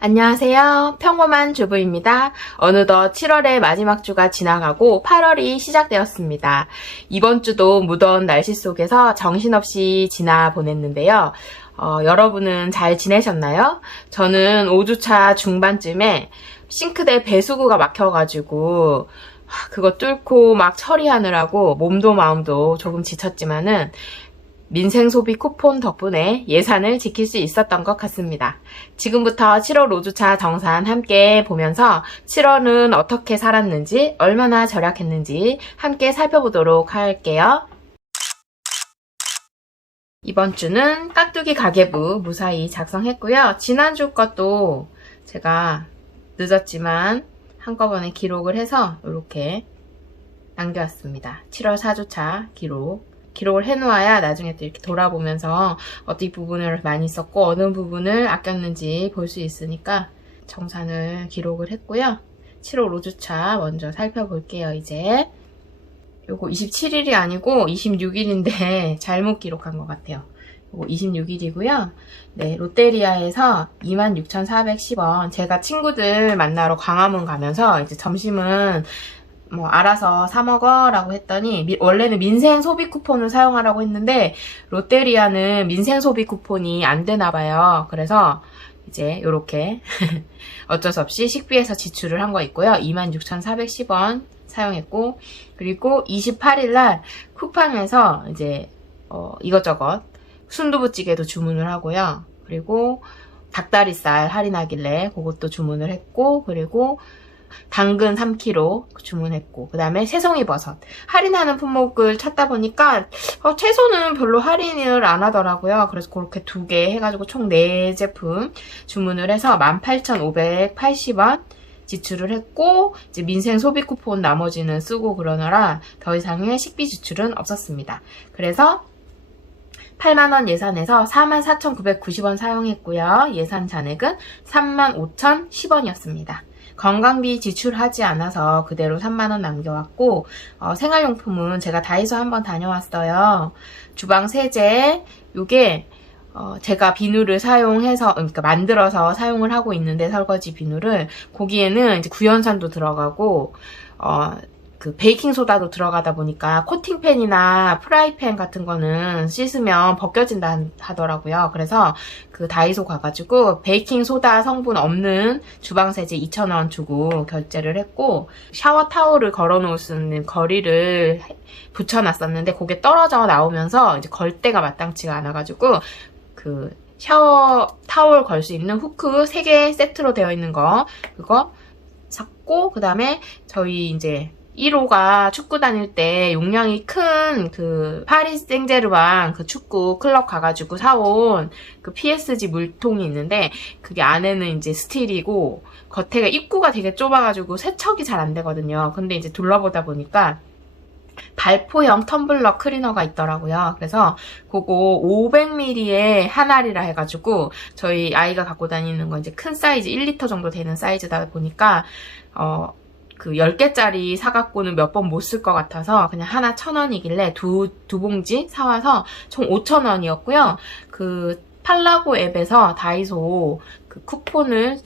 안녕하세요. 평범한 주부입니다. 어느덧 7월의 마지막 주가 지나가고 8월이 시작되었습니다. 이번 주도 무더운 날씨 속에서 정신없이 지나 보냈는데요. 여러분은 잘 지내셨나요? 저는 5주차 중반쯤에 싱크대 배수구가 막혀가지고 그거 뚫고 막 처리하느라고 몸도 마음도 조금 지쳤지만은 민생 소비 쿠폰 덕분에 예산을 지킬 수 있었던 것 같습니다. 지금부터 7월 5주차 정산 함께 보면서 7월은 어떻게 살았는지, 얼마나 절약했는지 함께 살펴보도록 할게요. 이번 주는 깍두기 가계부 무사히 작성했고요. 지난주 것도 제가 늦었지만 한꺼번에 기록을 해서 이렇게 남겨왔습니다. 7월 4주차 기록을 해놓아야 나중에 또 이렇게 돌아보면서 어떤 부분을 많이 썼고 어느 부분을 아꼈는지 볼 수 있으니까 정산을 기록을 했고요. 7월 5주차 먼저 살펴볼게요. 이제 요거 27일이 아니고 26일인데 잘못 기록한 것 같아요. 요거 26일이고요. 네, 롯데리아에서 26,410원. 제가 친구들 만나러 광화문 가면서 이제 점심은 뭐 알아서 사 먹어라고 했더니 원래는 민생 소비 쿠폰을 사용하라고 했는데 롯데리아는 민생 소비 쿠폰이 안 되나 봐요. 그래서 이제 요렇게 어쩔 수 없이 식비에서 지출을 한 거 있고요. 26,410원 사용했고, 그리고 28일 날 쿠팡에서 이제 이것저것 순두부찌개도 주문을 하고요. 그리고 닭다리살 할인하길래 그것도 주문을 했고, 그리고 당근 3kg 주문했고, 그 다음에 새송이버섯 할인하는 품목을 찾다 보니까 채소는 별로 할인을 안 하더라고요. 그래서 그렇게 2개 해가지고 총 4제품 주문을 해서 18,580원 지출을 했고, 이제 민생 소비 쿠폰 나머지는 쓰고 그러느라 더 이상의 식비 지출은 없었습니다. 그래서 8만원 예산에서 44,990원 사용했고요. 예산 잔액은 35,010원이었습니다. 건강비 지출하지 않아서 그대로 3만원 남겨왔고, 생활용품은 제가 다이소 한번 다녀왔어요. 주방 세제, 요게 제가 비누를 사용해서, 그러니까 만들어서 사용을 하고 있는데, 설거지 비누를, 거기에는 이제 구연산도 들어가고, 그 베이킹소다도 들어가다 보니까 코팅팬이나 프라이팬 같은 거는 씻으면 벗겨진다 하더라고요. 그래서 그 다이소 가가지고 베이킹소다 성분 없는 주방세제 2,000원 주고 결제를 했고, 샤워 타올을 걸어놓을 수 있는 거리를 붙여놨었는데 그게 떨어져 나오면서 이제 걸 때가 마땅치가 않아가지고 그 샤워 타올 걸 수 있는 후크 3개 세트로 되어 있는 거 그거 샀고, 그 다음에 저희 이제 1호가 축구 다닐 때 용량이 큰 그 파리 생제르맹 그 축구 클럽 가가지고 사온 그 PSG 물통이 있는데, 그게 안에는 이제 스틸이고 겉에가 입구가 되게 좁아가지고 세척이 잘 안 되거든요. 근데 이제 둘러보다 보니까 발포형 텀블러 클리너가 있더라고요. 그래서 그거 500ml에 한 알이라 해가지고 저희 아이가 갖고 다니는 건 이제 큰 사이즈 1리터 정도 되는 사이즈다 보니까 그 10개짜리 사갖고는 몇 번 못 쓸 것 같아서 그냥 하나 1,000원이길래 두 봉지 사와서 총 5,000원이었고요. 그 팔라고 앱에서 다이소 그 쿠폰을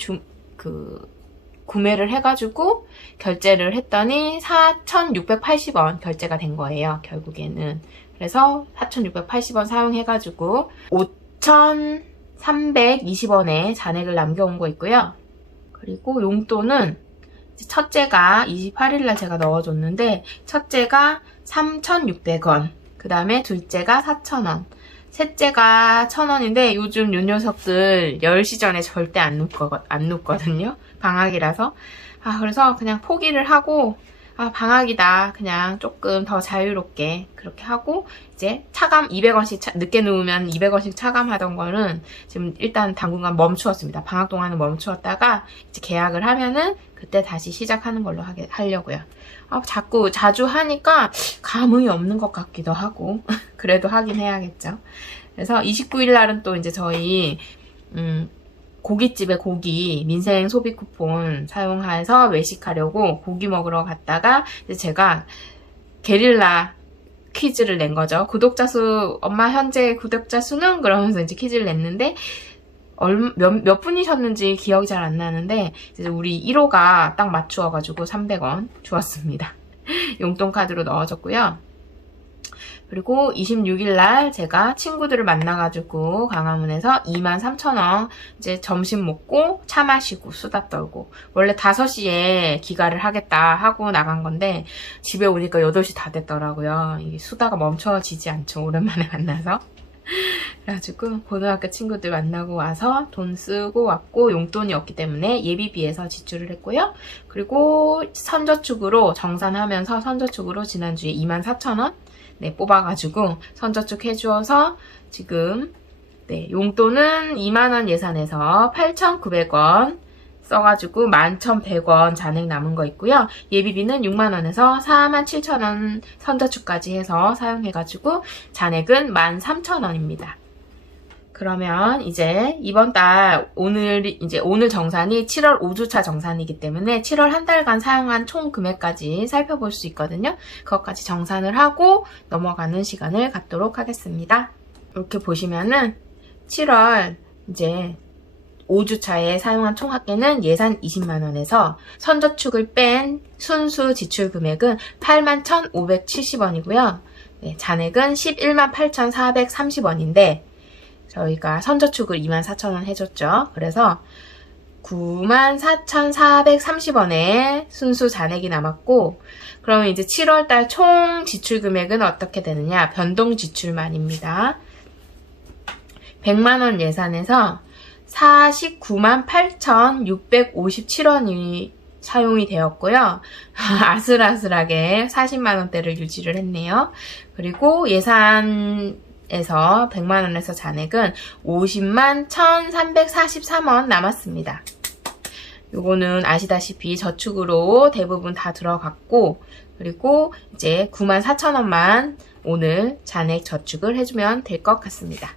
구매를 해가지고 결제를 했더니 4,680원 결제가 된 거예요. 결국에는. 그래서 4,680원 사용해가지고 5,320원의 잔액을 남겨온 거 있고요. 그리고 용돈은 첫째가 28일날 제가 넣어줬는데, 첫째가 3,600원, 그 다음에 둘째가 4,000원, 셋째가 1,000원인데 요즘 요 녀석들 10시 전에 절대 안 눕거든요. 방학이라서. 그래서 그냥 포기를 하고, 방학이다. 그냥 조금 더 자유롭게 그렇게 하고, 이제 차감 200원씩 늦게 누우면 200원씩 차감하던 거는 지금 일단 당분간 멈추었습니다. 방학 동안은 멈추었다가 이제 계약을 하면은 그때 다시 시작하는 걸로 하려고요. 자주 하니까 감흥이 없는 것 같기도 하고 그래도 하긴 해야겠죠. 그래서 29일 날은 또 이제 저희 고깃집에 고기 민생 소비 쿠폰 사용해서 외식하려고 고기 먹으러 갔다가 이제 제가 게릴라 퀴즈를 낸 거죠. 구독자 수, 엄마 현재 구독자 수는? 그러면서 이제 퀴즈를 냈는데 몇 분이셨는지 기억이 잘 안 나는데 이제 우리 1호가 딱 맞추어가지고 300원 주었습니다. 용돈 카드로 넣어줬고요. 그리고 26일날 제가 친구들을 만나가지고 광화문에서 23,000원 이제 점심 먹고 차 마시고 수다 떨고, 원래 5시에 기가를 하겠다 하고 나간 건데 집에 오니까 8시 다 됐더라고요. 이게 수다가 멈춰지지 않죠, 오랜만에 만나서. 그래가지고 고등학교 친구들 만나고 와서 돈 쓰고 왔고, 용돈이 없기 때문에 예비비에서 지출을 했고요. 그리고 선저축으로 정산하면서 선저축으로 지난주에 24,000원 네, 뽑아가지고 선저축 해주어서 지금 네, 용돈은 2만원 예산에서 8,900원 써가지고 11,100원 잔액 남은 거 있고요. 예비비는 6만원에서 47,000원 선저축까지 해서 사용해가지고 잔액은 13,000원입니다. 그러면 이제 이번 달 오늘 정산이 7월 5주차 정산이기 때문에 7월 한 달간 사용한 총 금액까지 살펴볼 수 있거든요. 그것까지 정산을 하고 넘어가는 시간을 갖도록 하겠습니다. 이렇게 보시면은 7월 이제 5주차에 사용한 총 합계는 예산 20만원에서 선저축을 뺀 순수 지출 금액은 81,570원이고요. 네, 잔액은 118,430원인데 저희가 선저축을 24,000원 해줬죠. 그래서 94,430원의 순수 잔액이 남았고, 그러면 이제 7월달 총 지출 금액은 어떻게 되느냐? 변동 지출만입니다. 100만원 예산에서 498,657원이 사용이 되었고요. 아슬아슬하게 40만원대를 유지를 했네요. 그리고 예산에서 100만원에서 잔액은 50만 1,343원 남았습니다. 요거는 아시다시피 저축으로 대부분 다 들어갔고, 그리고 이제 94,000원만 오늘 잔액 저축을 해주면 될 것 같습니다.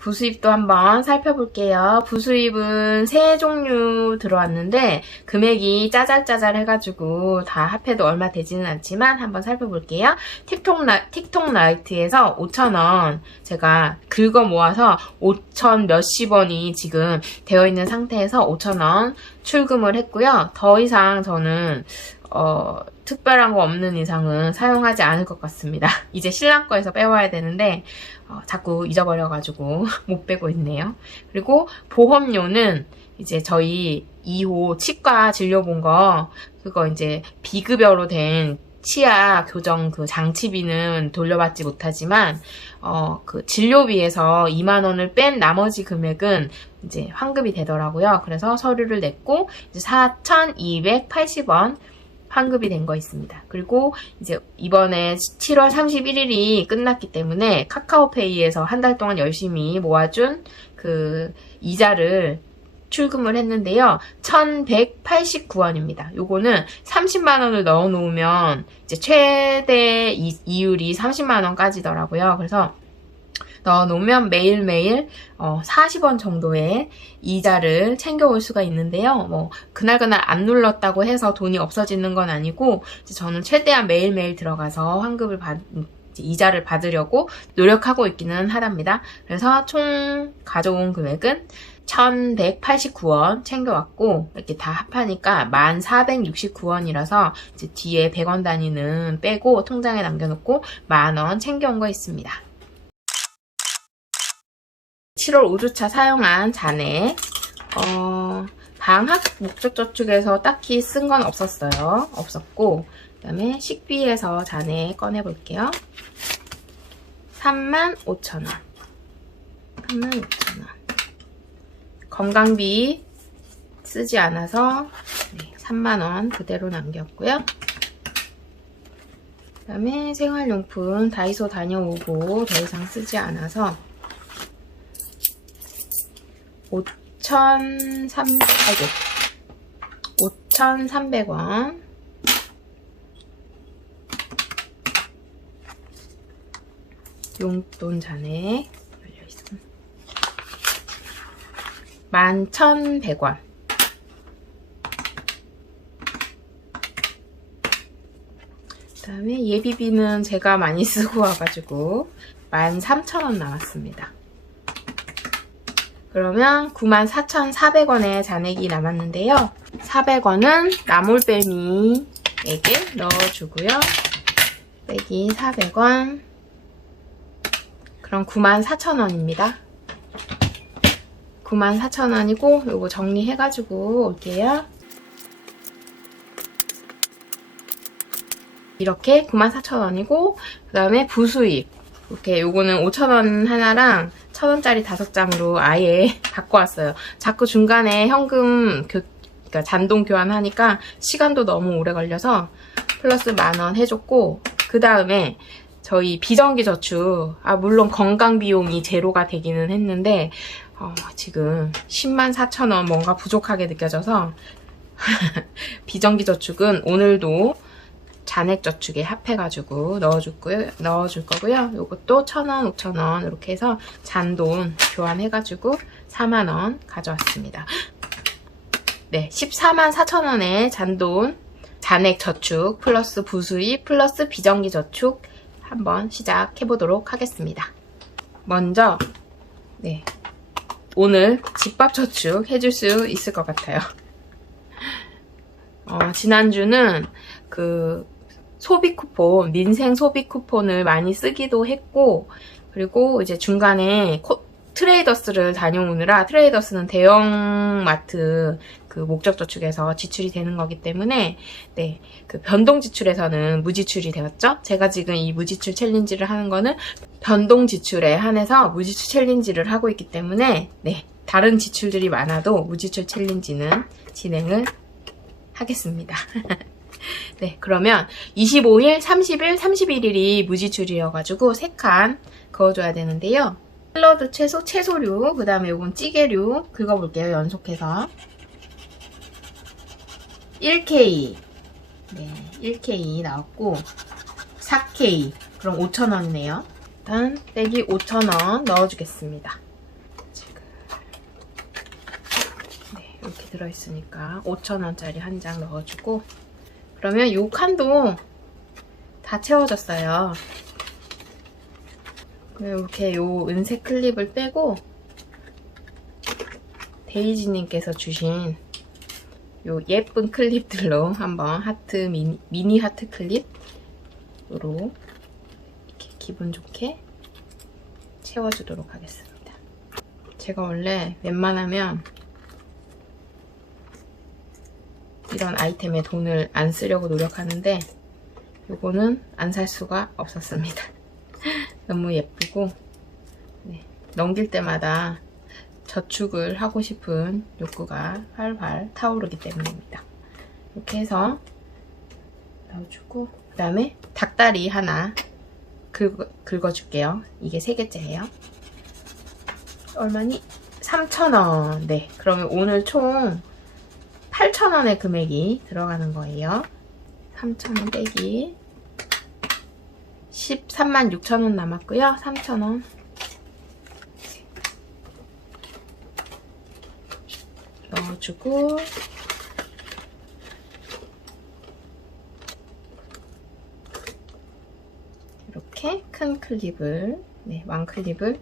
부수입도 한번 살펴볼게요. 부수입은 3종류 들어왔는데 금액이 짜잘짜잘 해가지고 다 합해도 얼마 되지는 않지만 한번 살펴볼게요. 틱톡 라이트에서 5,000원 제가 긁어 모아서 5,000 몇십 원이 지금 되어 있는 상태에서 5,000원 출금을 했고요. 더 이상 저는 특별한 거 없는 이상은 사용하지 않을 것 같습니다. 이제 신랑 거에서 빼와야 되는데 자꾸 잊어버려가지고 못 빼고 있네요. 그리고 보험료는 이제 저희 2호 치과 진료 본 거 그거 이제 비급여로 된 치아 교정 그 장치비는 돌려받지 못하지만 그 진료비에서 2만 원을 뺀 나머지 금액은 이제 환급이 되더라고요. 그래서 서류를 냈고 이제 4,280원 환급이 된 거 있습니다. 그리고 이제 이번에 7월 31일이 끝났기 때문에 카카오페이에서 한 달 동안 열심히 모아준 그 이자를 출금을 했는데요. 1,189원입니다. 요거는 30만 원을 넣어 놓으면 이제 최대 이율이 30만 원까지더라고요. 그래서 넣어 놓으면 매일매일 40원 정도의 이자를 챙겨올 수가 있는데요. 뭐 그날그날 안 눌렀다고 해서 돈이 없어지는 건 아니고 이제 저는 최대한 매일매일 들어가서 환급을 이자를 받으려고 노력하고 있기는 하답니다. 그래서 총 가져온 금액은 1,189원 챙겨왔고 이렇게 다 합하니까 1,469원이라서 이제 뒤에 100원 단위는 빼고 통장에 남겨놓고 10,000원 챙겨온 거 있습니다. 7월 5주차 사용한 잔액 방학 목적저축에서 딱히 쓴 건 없었고 그 다음에 식비에서 잔액 꺼내볼게요. 35,000원 35,000원 건강비 쓰지 않아서 3만원 그대로 남겼고요. 그 다음에 생활용품 다이소 다녀오고 더 이상 쓰지 않아서 5,300원 용돈 잔액 11,100원 그 다음에 예비비는 제가 많이 쓰고 와가지고 13,000원 남았습니다. 그러면 94,400원의 잔액이 남았는데요. 400원은 나물빼미에게 넣어주고요. 빼기 400원. 그럼 94,000원입니다. 94,000원이고 요거 정리해가지고 올게요. 이렇게 94,000원이고 그 다음에 부수입 이렇게 요거는 5,000원 하나랑 1,000원짜리 5장으로 아예 바꿔왔어요. 자꾸 중간에 현금 그러니까 잔돈 교환하니까 시간도 너무 오래 걸려서 플러스 10,000원 해줬고 그 다음에 저희 비정기 저축 물론 건강 비용이 제로가 되기는 했는데 지금 104,000원 뭔가 부족하게 느껴져서 비정기 저축은 오늘도 잔액 저축에 합해가지고 넣어줄 거고요. 요것도 1,000원, 5,000원 이렇게 해서 잔돈 교환해가지고 40,000원 가져왔습니다. 네, 144,000원의 잔돈, 잔액 저축 플러스 부수입 플러스 비정기 저축 한번 시작해보도록 하겠습니다. 먼저 네, 오늘 집밥 저축 해줄 수 있을 것 같아요. 지난주는 그 소비 쿠폰, 민생 소비 쿠폰을 많이 쓰기도 했고, 그리고 이제 중간에 트레이더스를 다녀오느라, 트레이더스는 대형마트 그 목적 저축에서 지출이 되는 거기 때문에, 네, 그 변동 지출에서는 무지출이 되었죠? 제가 지금 이 무지출 챌린지를 하는 거는 변동 지출에 한해서 무지출 챌린지를 하고 있기 때문에, 네, 다른 지출들이 많아도 무지출 챌린지는 진행을 하겠습니다. 네, 그러면 25일, 30일, 31일이 무지출이어가지고 3칸 그어줘야 되는데요. 샐러드 채소류, 그 다음에 요건 찌개류 긁어볼게요. 연속해서 1K, 네, 1K 나왔고 4K, 그럼 5,000원이네요. 일단 빼기 5,000원 넣어주겠습니다. 지금 네, 이렇게 들어있으니까 5,000원짜리 한 장 넣어주고, 그러면 요 칸도 다 채워졌어요. 이렇게 요 은색 클립을 빼고 데이지님께서 주신 요 예쁜 클립들로 한번 하트 미니 하트 클립으로 이렇게 기분 좋게 채워주도록 하겠습니다. 제가 원래 웬만하면 이런 아이템에 돈을 안 쓰려고 노력하는데 요거는 안 살 수가 없었습니다. 너무 예쁘고, 네, 넘길 때마다 저축을 하고 싶은 욕구가 활활 타오르기 때문입니다. 이렇게 해서 넣어주고, 그 다음에 닭다리 하나 긁어줄게요. 이게 3개째예요. 얼마니? 3,000원. 네, 그러면 오늘 총 8,000원의 금액이 들어가는 거예요. 3,000원 빼기 136,000원 남았고요. 3,000원 넣어주고, 이렇게 큰 클립을, 네, 왕클립을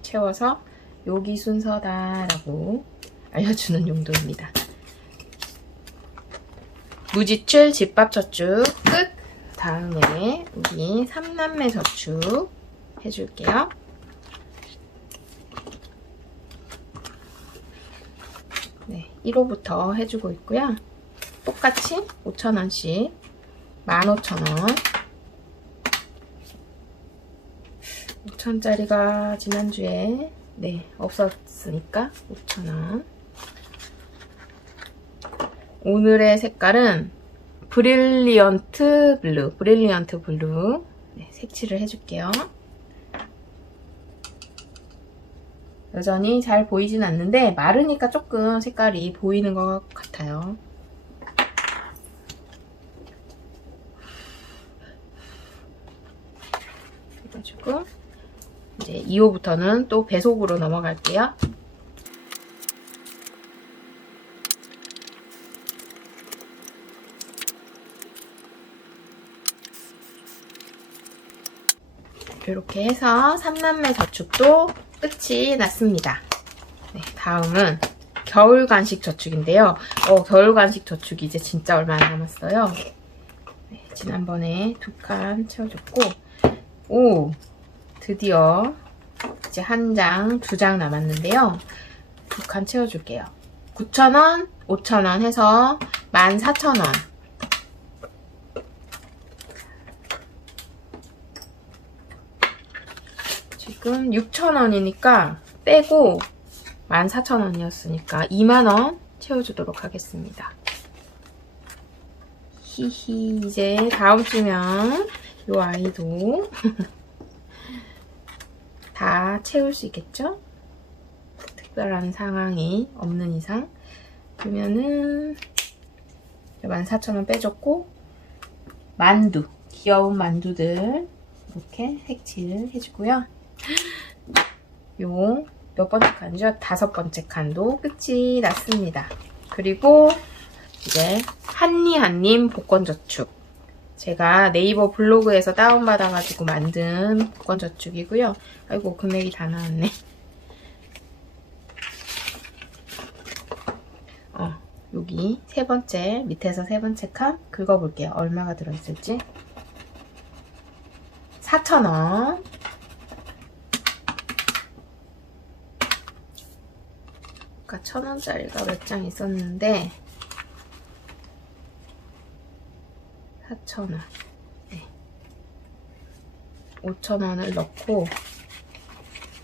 채워서 여기 순서다라고 알려주는 용도입니다. 무지출 집밥 저축 끝! 다음에 우리 3남매 저축 해줄게요. 네, 1호부터 해주고 있고요. 똑같이 5,000원씩 15,000원, 5,000원짜리가 지난주에 네, 없었으니까 5,000원. 오늘의 색깔은 브릴리언트 블루, 네, 색칠을 해줄게요. 여전히 잘 보이진 않는데 마르니까 조금 색깔이 보이는 것 같아요. 해가지고 이제 2호부터는 또 배속으로 넘어갈게요. 이렇게 해서 3남매 저축도 끝이 났습니다. 네, 다음은 겨울 간식 저축인데요. 겨울 간식 저축이 이제 진짜 얼마 안 남았어요. 네, 지난번에 2칸 채워줬고, 오! 드디어 이제 1장, 2장 남았는데요. 2칸 채워줄게요. 9,000원, 5,000원 해서 14,000원. 지금 6,000원이니까 빼고 14,000원이었으니까 2만원 채워주도록 하겠습니다. 히히, 이제 다음 주면 요 아이도 다 채울 수 있겠죠? 특별한 상황이 없는 이상. 그러면은 14,000원 빼줬고, 만두, 귀여운 만두들 이렇게 색칠 해주고요. 요 몇 번째 칸이죠? 5번째 칸도 끝이 났습니다. 그리고 이제 한니한님 복권저축. 제가 네이버 블로그에서 다운받아가지고 만든 복권저축이고요. 아이고, 금액이 다 나왔네. 여기 세 번째, 밑에서 세 번째 칸 긁어볼게요. 얼마가 들어있을지. 4,000원. 아까 1,000원짜리가 몇 장 있었는데 4,000원. 네. 5,000원을 넣고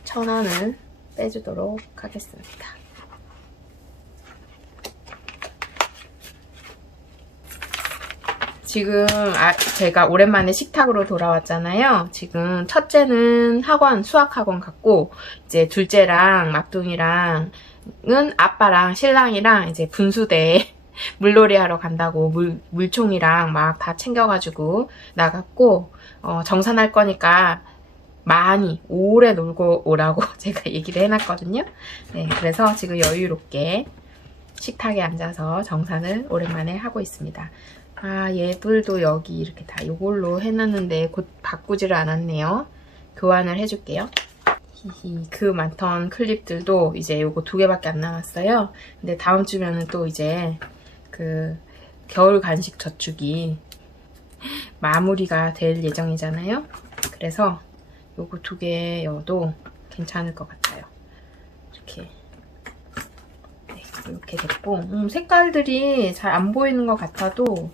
1,000원을 빼주도록 하겠습니다. 지금 제가 오랜만에 식탁으로 돌아왔잖아요. 지금 첫째는 학원, 수학학원 갔고, 이제 둘째랑 막둥이랑은 아빠랑 신랑이랑 이제 분수대에 물놀이 하러 간다고 물총이랑 막 다 챙겨가지고 나갔고, 정산할 거니까 많이 오래 놀고 오라고 제가 얘기를 해놨거든요. 네, 그래서 지금 여유롭게 식탁에 앉아서 정산을 오랜만에 하고 있습니다. 얘들도 여기 이렇게 다 이걸로 해놨는데 곧 바꾸지를 않았네요. 교환을 해줄게요. 히히, 그 많던 클립들도 이제 요거 2개밖에 안 남았어요. 근데 다음 주면은 또 이제 그 겨울 간식 저축이 마무리가 될 예정이잖아요. 그래서 요거 2개여도 괜찮을 것 같아요. 이렇게. 네, 이렇게 됐고, 색깔들이 잘 안 보이는 것 같아도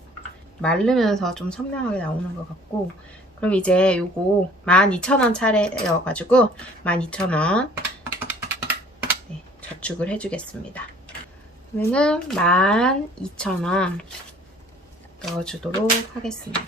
마르면서 좀 선명하게 나오는 것 같고, 그럼 이제 요거 12,000원 차례여가지고 12,000원 네, 저축을 해주겠습니다. 그러면은 12,000원 넣어주도록 하겠습니다.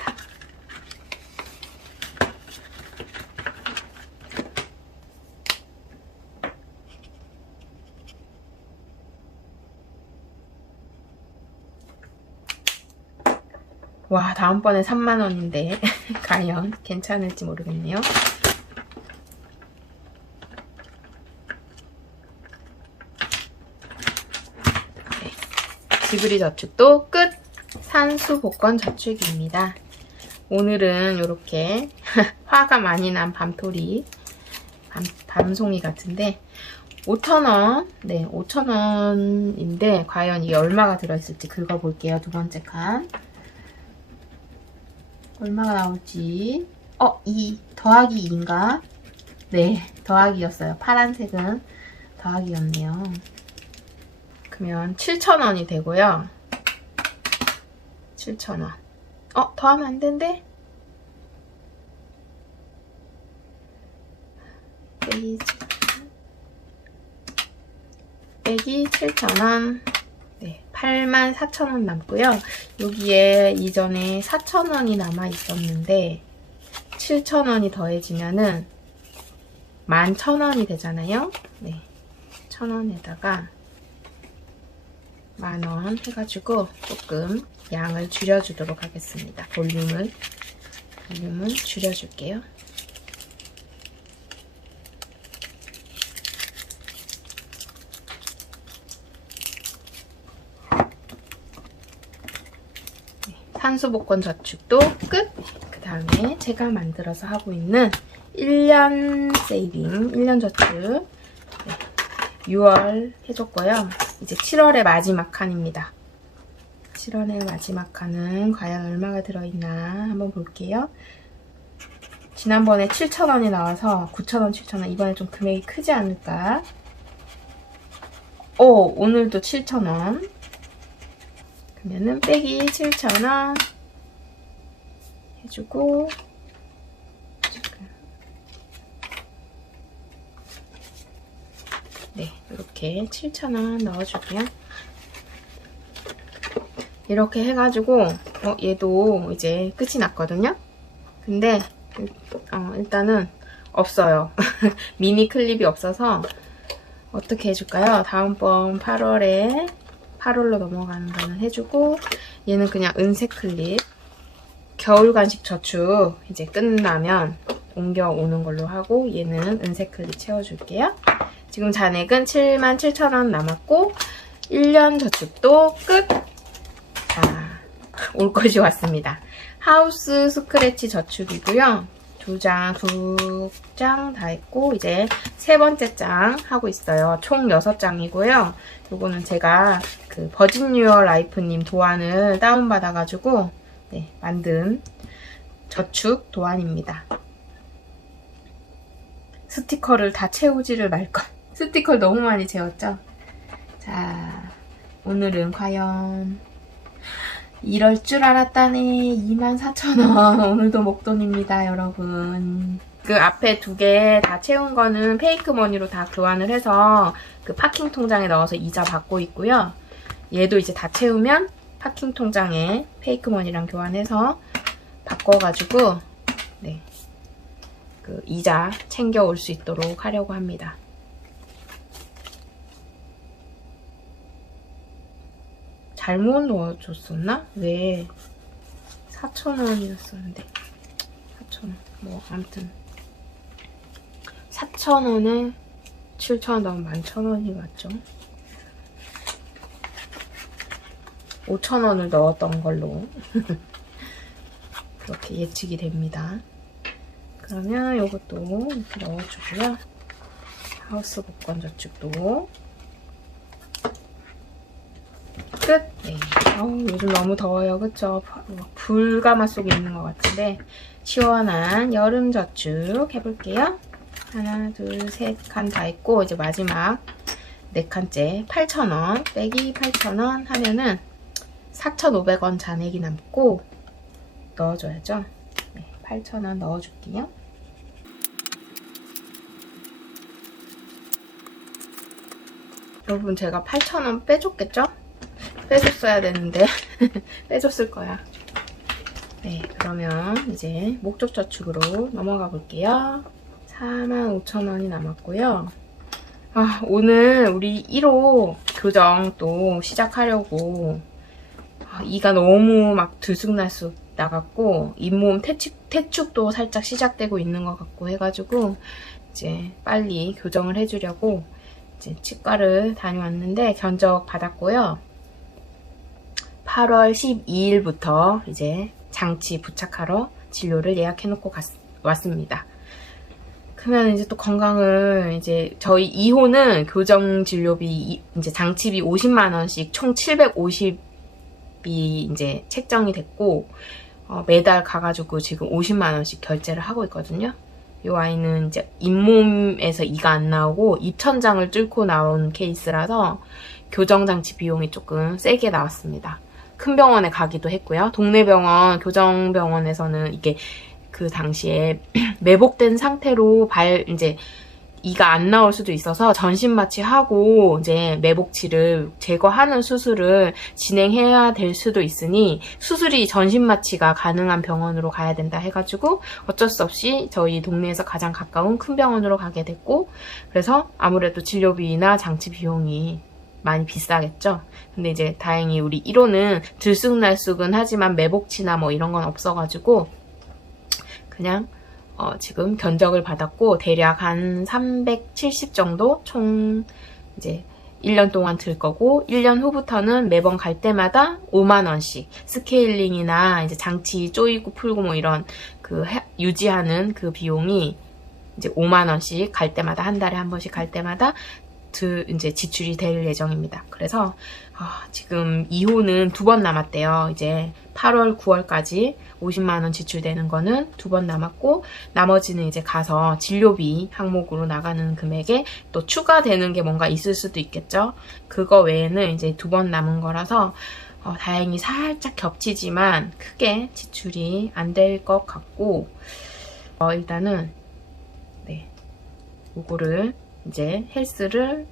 와, 다음번에 3만원인데 과연 괜찮을지 모르겠네요. 네, 지브리 저축도 끝! 산수 복권 저축입니다. 오늘은 이렇게 화가 많이 난 밤토리, 밤송이 같은데 5,000원, 네, 5,000원인데 과연 이게 얼마가 들어있을지 긁어볼게요. 2번째 칸. 얼마가 나올지. 2 더하기 2인가? 네, 더하기였어요. 파란색은 더하기였네요. 그러면 7,000원이 되고요. 7,000원. 더하면 안 된대? 빼기 7,000원. 네, 84,000원 남고요. 여기에 이전에 4,000원이 남아 있었는데 7,000원이 더해지면은 11,000원이 되잖아요. 네, 1,000원에다가 10,000원 해가지고 조금 양을 줄여주도록 하겠습니다. 볼륨을 줄여줄게요. 산수복권 저축도 끝! 그 다음에 제가 만들어서 하고 있는 1년 세이빙, 1년 저축. 네, 6월 해줬고요. 이제 7월의 마지막 칸입니다. 7월의 마지막 칸은 과연 얼마가 들어있나 한번 볼게요. 지난번에 7,000원이 나와서 9,000원, 7,000원. 이번에 좀 금액이 크지 않을까? 오늘도 7,000원. 그러면은 빼기 7,000원 해주고, 네, 이렇게 7,000원 넣어줄게요. 이렇게 해가지고 얘도 이제 끝이 났거든요. 근데 일단은 없어요. 미니 클립이 없어서 어떻게 해줄까요? 다음번 8월로 넘어가는 거는 해주고, 얘는 그냥 은색 클립, 겨울 간식 저축 이제 끝나면 옮겨오는 걸로 하고, 얘는 은색 클립 채워줄게요. 지금 잔액은 77,000원 남았고 1년 저축도 끝! 자, 올 것이 왔습니다. 하우스 스크래치 저축이고요. 두 장 다 했고 이제 세 번째 장 하고 있어요. 총 6장이고요. 요거는 제가 그 버진 유어 라이프님 도안을 다운받아가지고 만든 저축 도안입니다. 스티커를 다 채우지를 말걸. 스티커를 너무 많이 채웠죠? 자, 오늘은 과연 이럴 줄 알았다네. 24,000원. 오늘도 목돈입니다, 여러분. 그 앞에 2개 다 채운 거는 페이크 머니로 다 교환을 해서 그 파킹 통장에 넣어서 이자 받고 있고요. 얘도 이제 다 채우면 파킹 통장에 페이크 머니랑 교환해서 바꿔가지고 그 이자 챙겨올 수 있도록 하려고 합니다. 잘못 넣어줬었나? 왜 4,000원이었었는데 4,000원 뭐 아무튼 4,000원에 7,000원 넣으면 11,000원이 맞죠? 5,000원을 넣었던 걸로 그렇게 예측이 됩니다. 그러면 이것도 이렇게 넣어주고요. 하우스 복권 저축도 끝! 네. 요즘 너무 더워요. 그쵸? 불가마 속에 있는 것 같은데 시원한 여름 저축 해볼게요. 하나, 둘, 셋 칸 다 했고 이제 마지막 4칸째 8,000원 빼기 8,000원 하면은 4,500원 잔액이 남고 넣어줘야죠. 8,000원 넣어줄게요. 여러분 제가 8,000원 빼줬겠죠? 빼줬어야 되는데 빼줬을 거야. 네, 그러면 이제 목적 저축으로 넘어가 볼게요. 45,000원이 남았고요. 오늘 우리 1호 교정 또 시작하려고 이가 너무 막 들쑥날쑥 나갔고 잇몸 태축도 살짝 시작되고 있는 것 같고 해가지고 이제 빨리 교정을 해주려고 이제 치과를 다녀왔는데 견적 받았고요. 8월 12일부터 이제 장치 부착하러 진료를 예약해놓고 왔습니다. 그러면 이제 또 건강을 이제 저희 2호는 교정 진료비 이제 장치비 50만원씩 총 750이 이제 책정이 됐고 매달 가가지고 지금 50만원씩 결제를 하고 있거든요. 이 아이는 이제 잇몸에서 이가 안 나오고 입천장을 뚫고 나온 케이스라서 교정장치 비용이 조금 세게 나왔습니다. 큰 병원에 가기도 했고요. 동네 병원, 교정병원에서는 이게 그 당시에 매복된 상태로 이제 이가 안 나올 수도 있어서 전신 마취하고 이제 매복치를 제거하는 수술을 진행해야 될 수도 있으니 수술이 전신 마취가 가능한 병원으로 가야 된다 해가지고 어쩔 수 없이 저희 동네에서 가장 가까운 큰 병원으로 가게 됐고, 그래서 아무래도 진료비나 장치 비용이 많이 비싸겠죠. 근데 이제 다행히 우리 1호는 들쑥날쑥은 하지만 매복치나 뭐 이런 건 없어가지고 그냥 지금 견적을 받았고 대략 한 370 정도 총 이제 1년 동안 들 거고, 1년 후부터는 매번 갈 때마다 5만원씩 스케일링이나 이제 장치 조이고 풀고 뭐 이런 그 유지하는 그 비용이 이제 5만원씩 갈 때마다, 한 달에 한 번씩 갈 때마다 이제 지출이 될 예정입니다. 그래서 지금 2호는 2번 남았대요. 이제 8월, 9월까지 50만원 지출되는 거는 2번 남았고, 나머지는 이제 가서 진료비 항목으로 나가는 금액에 또 추가되는 게 뭔가 있을 수도 있겠죠. 그거 외에는 이제 2번 남은 거라서 다행히 살짝 겹치지만 크게 지출이 안 될 것 같고, 일단은 네, 요거를 이제 헬스를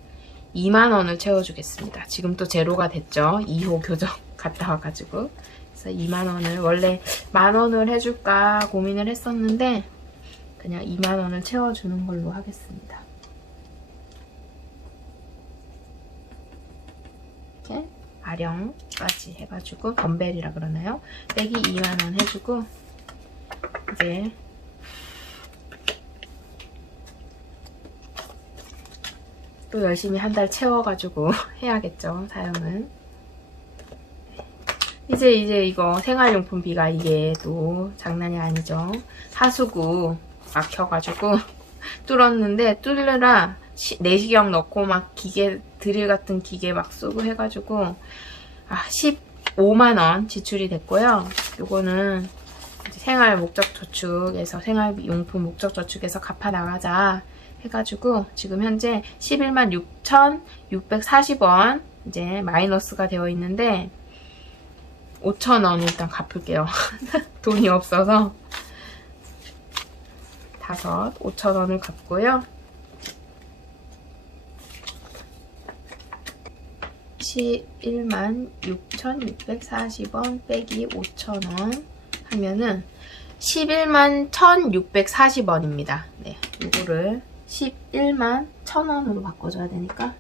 2만원을 채워주겠습니다. 지금 또 제로가 됐죠. 2호 교정 갔다 와가지고. 그래서 2만원을, 원래 만원을 해줄까 고민을 했었는데 그냥 2만원을 채워주는 걸로 하겠습니다. 이렇게 아령까지 해가지고, 덤벨이라 그러나요? 빼기 2만원 해주고, 이제 또 열심히 한 달 채워가지고 해야겠죠, 사용은. 이제 이거 생활용품비가 이게 또 장난이 아니죠. 하수구 막혀가지고 뚫었는데, 뚫느라 내시경 넣고 막 기계, 드릴 같은 기계 막 쓰고 해가지고 15만원 지출이 됐고요. 요거는 생활 목적저축에서, 생활용품 목적저축에서 갚아 나가자 해가지고 지금 현재 11만 6,640원 이제 마이너스가 되어 있는데, 5,000원 일단 갚을게요. 돈이 없어서 5,000원을 갚고요. 11만 6,640원 빼기 5,000원 하면은 11만 1,640원입니다. 네, 이거를 11만 1,000원으로 바꿔줘야 되니까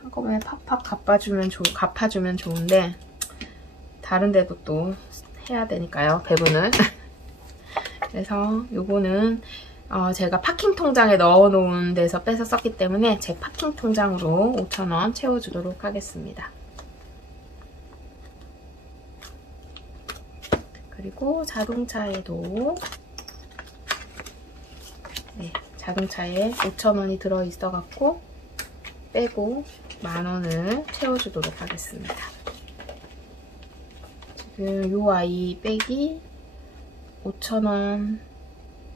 한꺼번에 팍팍 갚아주면 좋은데, 다른 데도 또 해야 되니까요, 배분을. 그래서 요거는 제가 파킹 통장에 넣어놓은 데서 빼서 썼기 때문에 제 파킹 통장으로 5,000원 채워주도록 하겠습니다. 그리고 자동차에도 자동차에 5,000원이 들어있어갖고 빼고 만원을 채워주도록 하겠습니다. 지금 요 아이 빼기 5,000원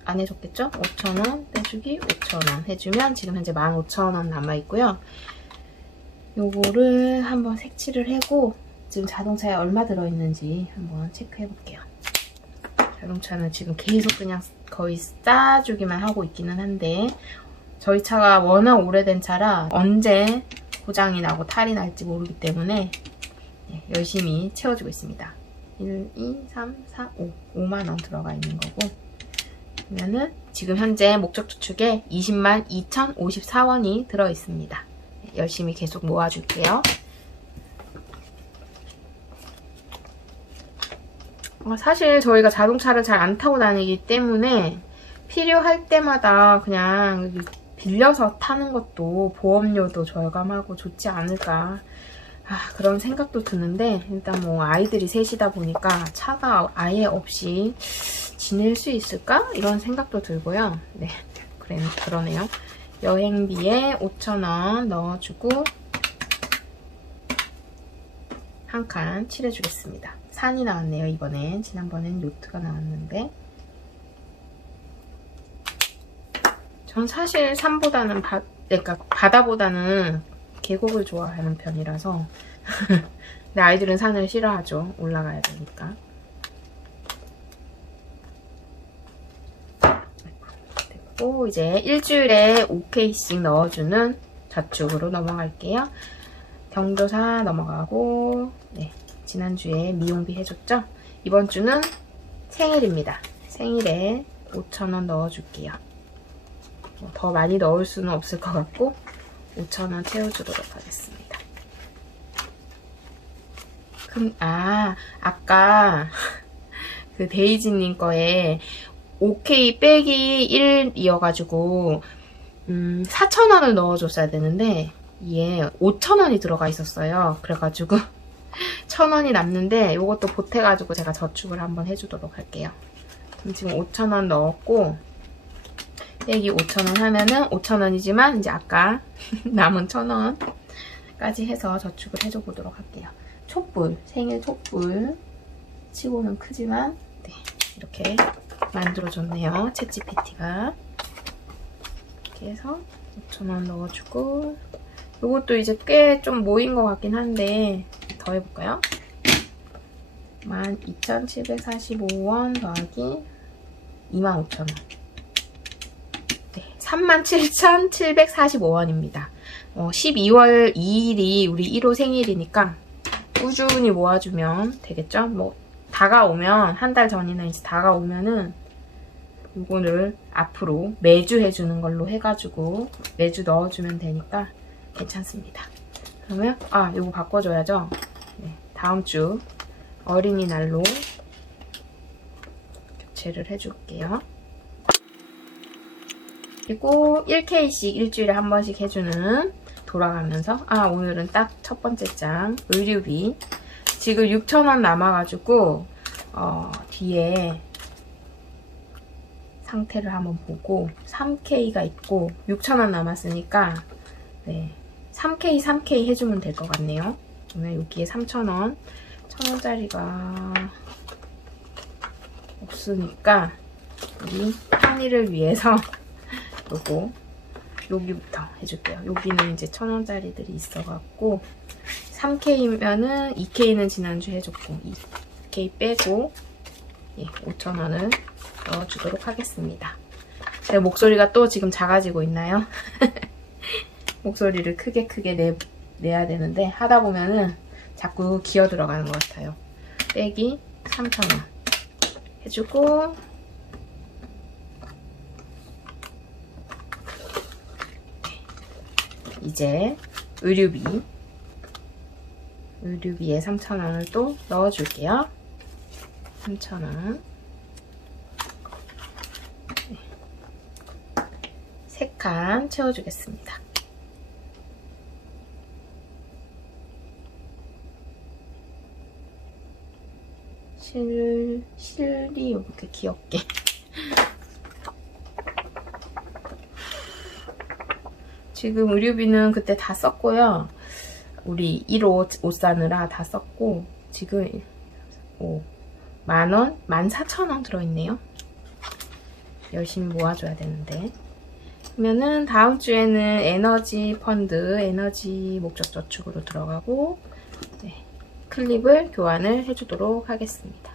안 해줬겠죠? 5,000원 빼주기 5,000원 해주면 지금 현재 15,000원 남아있고요. 요거를 한번 색칠을 하고 지금 자동차에 얼마 들어있는지 한번 체크해볼게요. 자동차는 지금 계속 그냥 거의 싸주기만 하고 있기는 한데, 저희 차가 워낙 오래된 차라 언제 고장이 나고 탈이 날지 모르기 때문에 열심히 채워주고 있습니다. 1, 2, 3, 4, 5만원 들어가 있는 거고, 그러면은 지금 현재 목적저축에 20만 2,054원이 들어있습니다. 열심히 계속 모아줄게요. 사실 저희가 자동차를 잘 안 타고 다니기 때문에 필요할 때마다 그냥 빌려서 타는 것도 보험료도 절감하고 좋지 않을까, 그런 생각도 드는데, 일단 뭐 아이들이 셋이다 보니까 차가 아예 없이 지낼 수 있을까? 이런 생각도 들고요. 네, 그러네요. 여행비에 5,000원 넣어주고 한 칸 칠해주겠습니다. 산이 나왔네요, 이번엔. 지난번엔 요트가 나왔는데, 전 사실 산보다는 그러니까 바다보다는 계곡을 좋아하는 편이라서 근데 아이들은 산을 싫어하죠. 올라가야 되니까. 됐고, 이제 일주일에 5K씩 넣어주는 저축으로 넘어갈게요. 경조사 넘어가고, 네, 지난주에 미용비 해줬죠? 이번 주는 생일입니다. 생일에 5,000원 넣어줄게요. 더 많이 넣을 수는 없을 것 같고 5,000원 채워주도록 하겠습니다. 그럼 아까 그 데이지님 거에 OK 빼기 1이어가지고 4,000원을 넣어줬어야 되는데 이게 5,000원이 들어가 있었어요. 그래가지고 1,000원이 남는데 이것도 보태가지고 제가 저축을 한번 해주도록 할게요. 그럼 지금 5,000원 넣었고, 빼기 5,000원 하면은 5,000원이지만 이제 아까 남은 1,000원까지 해서 저축을 해줘 보도록 할게요. 촛불, 생일 촛불 치고는 크지만 네, 이렇게 만들어줬네요. 챗GPT가. 이렇게 해서 5,000원 넣어주고, 요것도 이제 꽤 좀 모인 것 같긴 한데 더 해볼까요? 12,745원 더하기 25,000원. 네, 37,745원입니다. 12월 2일이 우리 1호 생일이니까 꾸준히 모아주면 되겠죠? 뭐 다가오면, 한 달 전이나 이제 다가오면은 이거를 앞으로 매주 해주는 걸로 해가지고 매주 넣어주면 되니까 괜찮습니다. 그러면 요거 바꿔줘야죠. 네, 다음 주 어린이날로 교체를 해줄게요. 그리고 1K씩 일주일에 한 번씩 해주는, 돌아가면서 오늘은 딱 첫 번째 장 의류비. 지금 6,000원 남아가지고 뒤에 상태를 한번 보고 3K가 있고 6,000원 남았으니까 네, 3K 해주면 될 것 같네요. 오늘 여기에 3,000원 1,000원짜리가 없으니까 우리 편의를 위해서 요거 여기부터 해줄게요. 여기는 이제 1,000원짜리들이 있어갖고 3K면은 2K는 지난주 해줬고 2K 빼고 5,000원을 넣어주도록 하겠습니다. 제 목소리가 또 지금 작아지고 있나요? 목소리를 크게 내야 되는데 하다 보면은 자꾸 기어 들어가는 것 같아요. 빼기 3,000원 해주고, 이제 의류비에 3,000원을 또 넣어줄게요. 3,000원. 3칸 채워주겠습니다. 실이 이렇게 귀엽게. 지금 의류비는 그때 다 썼고요. 우리 1호 옷 사느라 다 썼고, 지금 10,000원? 14,000원 들어있네요. 열심히 모아줘야 되는데. 그러면은 다음 주에는 에너지 펀드, 에너지 목적 저축으로 들어가고, 네, 클립을 교환을 해주도록 하겠습니다.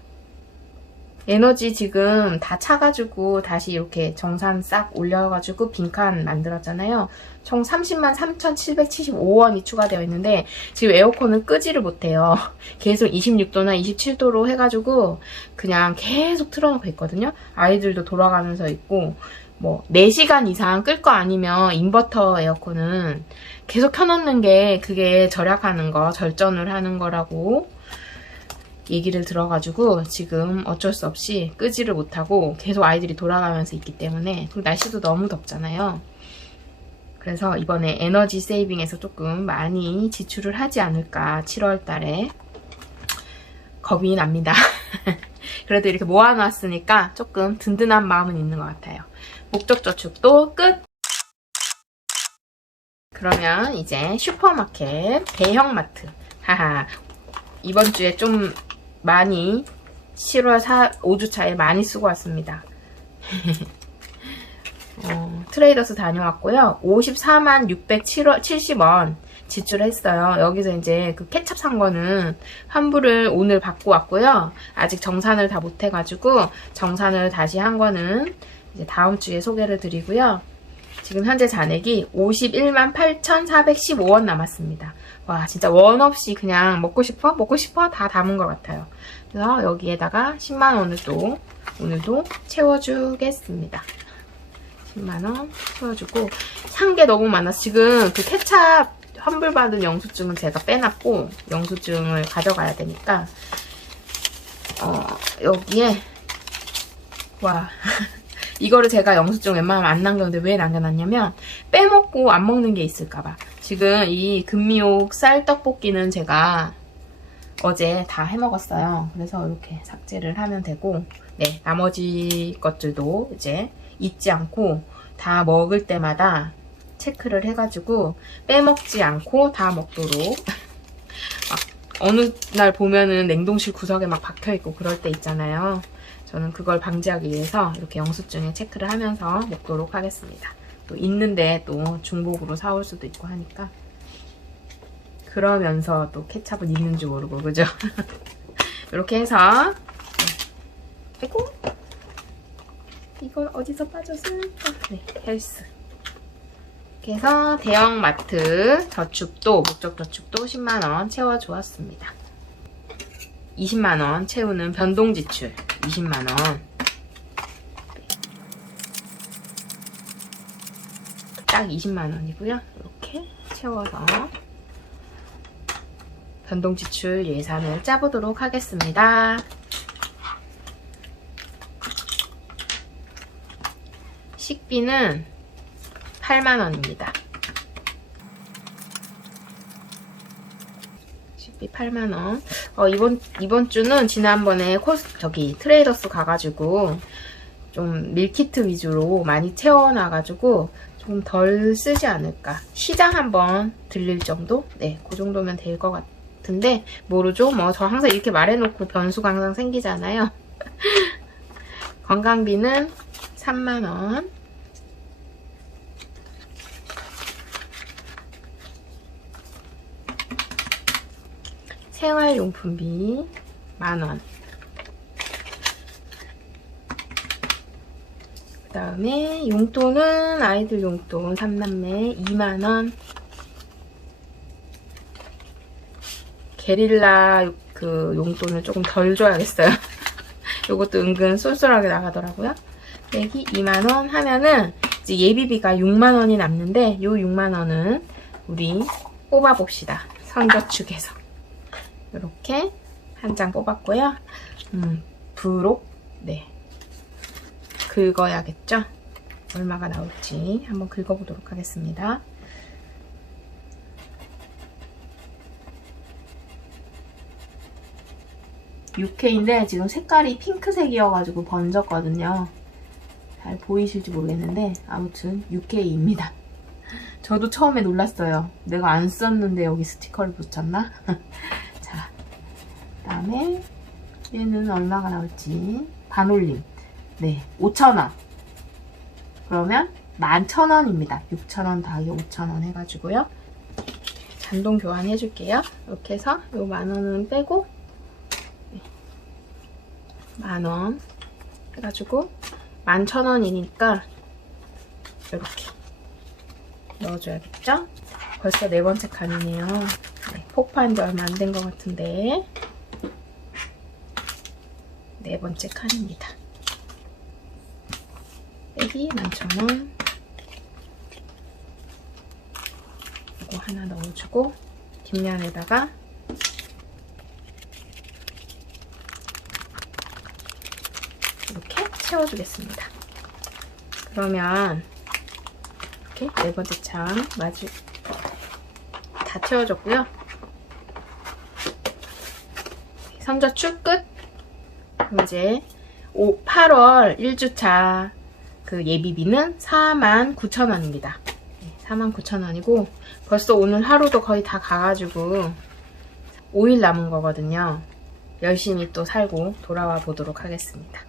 에너지 지금 다 차가지고 다시 이렇게 정산 싹 올려가지고 빈칸 만들었잖아요. 총 303,775원이 추가되어 있는데 지금 에어컨을 끄지를 못해요. 계속 26도나 27도로 해가지고 그냥 계속 틀어놓고 있거든요. 아이들도 돌아가면서 있고, 뭐 4시간 이상 끌 거 아니면 인버터 에어컨은 계속 켜놓는 게 그게 절약하는 거, 절전을 하는 거라고 얘기를 들어가지고 지금 어쩔 수 없이 끄지를 못하고 계속 아이들이 돌아가면서 있기 때문에, 그리고 날씨도 너무 덥잖아요. 그래서 이번에 에너지 세이빙에서 조금 많이 지출을 하지 않을까, 7월 달에 겁이 납니다. 그래도 이렇게 모아놨으니까 조금 든든한 마음은 있는 것 같아요. 목적 저축도 끝! 그러면 이제 슈퍼마켓, 대형마트. 하하, 이번 주에 좀 많이 7월 5주차에 많이 쓰고 왔습니다. 트레이더스 다녀왔고요. 54만 670원 지출했어요. 여기서 이제 그 케찹 산 거는 환불을 오늘 받고 왔고요. 아직 정산을 다 못해가지고 정산을 다시 한 거는 이제 다음 주에 소개를 드리고요. 지금 현재 잔액이 51만 8,415원 남았습니다. 와, 진짜 원 없이 그냥 먹고 싶어 다 담은 것 같아요. 그래서 여기에다가 10만 원을 또 오늘도 채워주겠습니다. 10만 원 채워주고, 산 게 너무 많아서 지금 그 케찹 환불받은 영수증은 제가 빼놨고 영수증을 가져가야 되니까 여기에 와 이거를 제가 영수증 웬만하면 안 남겼는데 왜 남겨놨냐면 빼먹고 안 먹는 게 있을까봐. 지금 이 금미옥 쌀떡볶이는 제가 어제 다 해먹었어요. 그래서 이렇게 삭제를 하면 되고, 네, 나머지 것들도 이제 잊지 않고 다 먹을 때마다 체크를 해가지고 빼먹지 않고 다 먹도록. 막 어느 날 보면은 냉동실 구석에 막 박혀있고 그럴 때 있잖아요. 저는 그걸 방지하기 위해서 이렇게 영수증에 체크를 하면서 먹도록 하겠습니다. 또 있는데 또 중복으로 사올 수도 있고 하니까. 그러면서 또 케찹은 있는지 모르고, 그죠? 이렇게 해서, 아이고, 이건 어디서 빠졌을까? 네, 헬스. 이렇게 해서 대형마트 저축도, 목적저축도 10만원 채워주었습니다. 20만원 채우는 변동지출 20만원. 딱 20만원이고요. 이렇게 채워서 변동지출 예산을 짜보도록 하겠습니다. 식비는 8만원입니다. 식비 8만원. 이번 주는 지난번에 트레이더스 가가지고 좀 밀키트 위주로 많이 채워놔가지고 좀 덜 쓰지 않을까. 시장 한번 들릴 정도? 네, 그 정도면 될 것 같은데, 모르죠? 뭐, 저 항상 이렇게 말해놓고 변수가 항상 생기잖아요. 관광비는 3만원. 생활용품비 만원. 그 다음에 용돈은 아이들 용돈 3남매 2만원. 게릴라 그 용돈을 조금 덜 줘야겠어요. 요것도 은근 쏠쏠하게 나가더라고요. 여기 2만원 하면은 이제 예비비가 6만원이 남는데, 요 6만원은 우리 뽑아봅시다. 선저축에서. 이렇게 한 장 뽑았고요. 부록, 네. 긁어야겠죠? 얼마가 나올지 한번 긁어보도록 하겠습니다. UK인데 지금 색깔이 핑크색이어가지고 번졌거든요. 잘 보이실지 모르겠는데 아무튼 UK입니다. 저도 처음에 놀랐어요. 내가 안 썼는데 여기 스티커를 붙였나? 자, 그 다음에 얘는 얼마가 나올지. 반올림. 네, 5,000원. 그러면 11,000원입니다. 6,000원 더하기 5,000원 해가지고요. 잔동 교환해줄게요. 이렇게 해서 요 10,000원은 빼고 10,000원 해가지고 11,000원이니까 이렇게 넣어줘야겠죠? 벌써 네 번째 칸이네요. 네, 폭파한 지 얼마 안 된 것 같은데 네 번째 칸입니다. 빼기 11,000원. 이거 하나 넣어주고 뒷면에다가 이렇게 채워주겠습니다. 그러면 이렇게 네 번째 창 다 채워졌고요. 선저축 끝. 그럼 이제 8월 1주차 그 예비비는 49,000원입니다. 49,000원이고 벌써 오늘 하루도 거의 다 가가지고 5일 남은 거거든요. 열심히 또 살고 돌아와 보도록 하겠습니다.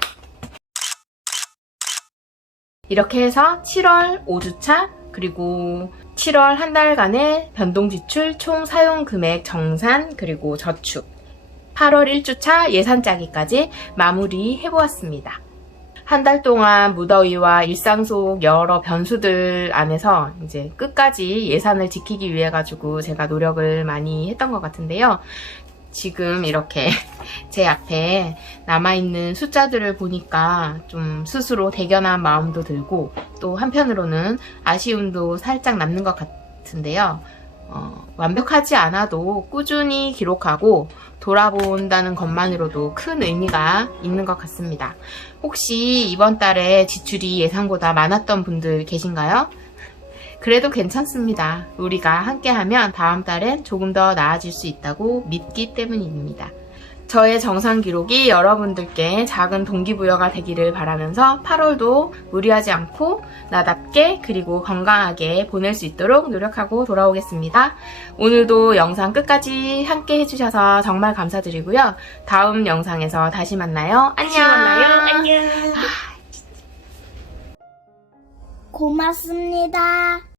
이렇게 해서 7월 5주차 그리고 7월 한 달간의 변동지출 총 사용금액 정산 그리고 저축 8월 1주차 예산 짜기까지 마무리해보았습니다. 한 달 동안 무더위와 일상 속 여러 변수들 안에서 이제 끝까지 예산을 지키기 위해 가지고 제가 노력을 많이 했던 것 같은데요. 지금 이렇게 제 앞에 남아있는 숫자들을 보니까 좀 스스로 대견한 마음도 들고 또 한편으로는 아쉬움도 살짝 남는 것 같은데요. 완벽하지 않아도 꾸준히 기록하고 돌아본다는 것만으로도 큰 의미가 있는 것 같습니다. 혹시 이번 달에 지출이 예상보다 많았던 분들 계신가요? 그래도 괜찮습니다. 우리가 함께하면 다음 달엔 조금 더 나아질 수 있다고 믿기 때문입니다. 저의 정상 기록이 여러분들께 작은 동기부여가 되기를 바라면서 8월도 무리하지 않고 나답게 그리고 건강하게 보낼 수 있도록 노력하고 돌아오겠습니다. 오늘도 영상 끝까지 함께 해주셔서 정말 감사드리고요. 다음 영상에서 다시 만나요. 안녕. 안녕. 고맙습니다.